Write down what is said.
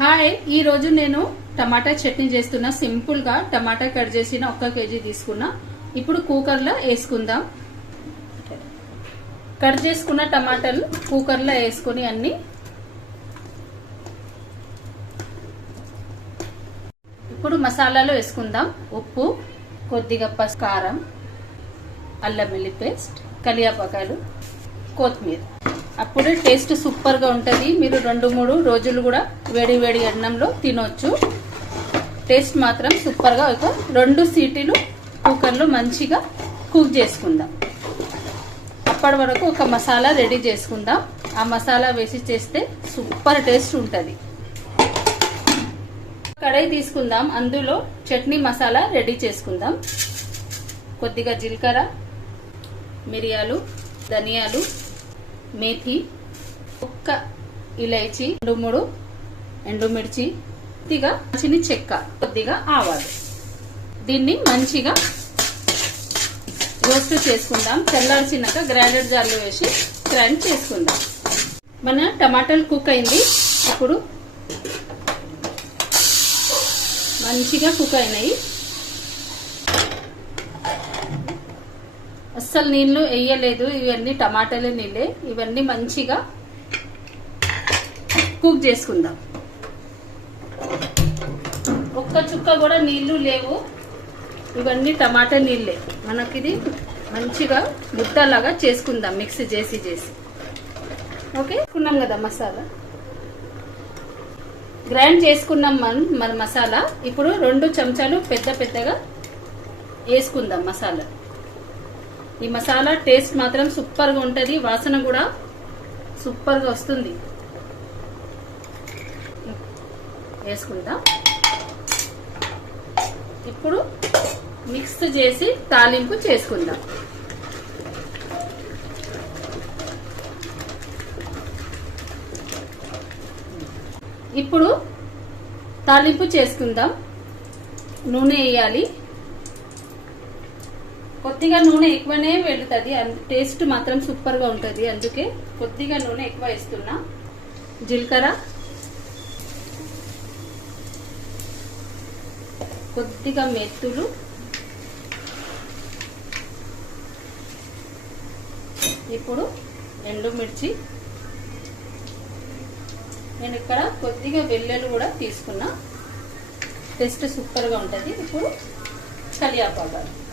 Hi ఈరోజు నేను టమాటా చట్నీ చేస్తున్నా. సింపుల్గా టమాటా కట్ చేసిన ఒక్క కేజీ తీసుకున్నా. ఇప్పుడు కుక్కర్ వేసుకుందాం. కట్ చేసుకున్న టమాటాలు కుక్కర్లో వేసుకుని అన్ని ఇప్పుడు మసాలాలు వేసుకుందాం. ఉప్పు కొద్దిగా పసు కారం అల్లం వెల్లి పేస్ట్ కలియాపకాయలు కొత్తిమీర. అప్పుడే టేస్ట్ సూపర్గా ఉంటుంది. మీరు రెండు మూడు రోజులు కూడా వేడి వేడి అన్నంలో తినొచ్చు. టేస్ట్ మాత్రం సూపర్గా ఒక రెండు సీటీలు కుక్కర్లో మంచిగా కుక్ చేసుకుందాం. అప్పటి వరకు ఒక మసాలా రెడీ చేసుకుందాం. ఆ మసాలా వేసి చేస్తే సూపర్ టేస్ట్ ఉంటుంది. కడాయి తీసుకుందాం. అందులో చట్నీ మసాలా రెడీ చేసుకుందాం. కొద్దిగా జీలకర్ర మిరియాలు ధనియాలు మేథి ఒక్క ఇలైచి రెండు మూడు ఎండుమిర్చి కొద్దిగా చిన్ని చెక్క కొద్దిగా ఆవాలు. దీన్ని మంచిగా రోస్ట్ చేసుకుందాం. చల్లార్చినాక గ్రైండర్ జార్లో వేసి గ్రైండ్ చేసుకుందాం. మన టమాటాలు కుక్ అయింది. ఇప్పుడు మంచిగా కుక్ అయినాయి. అస్సలు నీళ్ళు వేయలేదు ఇవన్నీ టమాటాలు నీళ్ళే. ఇవన్నీ మంచిగా కుక్ చేసుకుందాం. ఒక్క చుక్క కూడా నీళ్ళు లేవు. ఇవన్నీ టమాటా నీళ్ళే. మనకిది మంచిగా ముద్దలాగా చేసుకుందాం. మిక్స్ చేసి చేసి. ఓకే? కున్నాం కదా మసాలా? గ్రైండ్ చేసుకున్నాం మనం మన మసాలా. ఇప్పుడు రెండు చెంచాలు పెద్ద పెద్దగా వేసుకుందాం మసాలా. ఈ మసాలా టేస్ట్ మాత్రం సూపర్గా ఉంటుంది. వాసన కూడా సూపర్గా వస్తుంది. వేసుకుందాం. ఇప్పుడు మిక్స్ చేసి తాలింపు చేసుకుందాం. ఇప్పుడు తాలింపు చేసుకుందాం. నూనె వేయాలి. కొద్దిగా నూనె ఎక్కువనే వెళుతుంది టేస్ట్ మాత్రం సూపర్గా ఉంటుంది. అందుకే కొద్దిగా నూనె ఎక్కువ వేస్తున్నా. జీలకర్ర. కొద్దిగా మెత్తులు ఇప్పుడు ఎండుమిర్చి. నేను ఇక్కడ కొద్దిగా వెల్లెలు కూడా తీసుకున్నా. టేస్ట్ సూపర్గా ఉంటుంది. ఇప్పుడు కలియాపాకాలు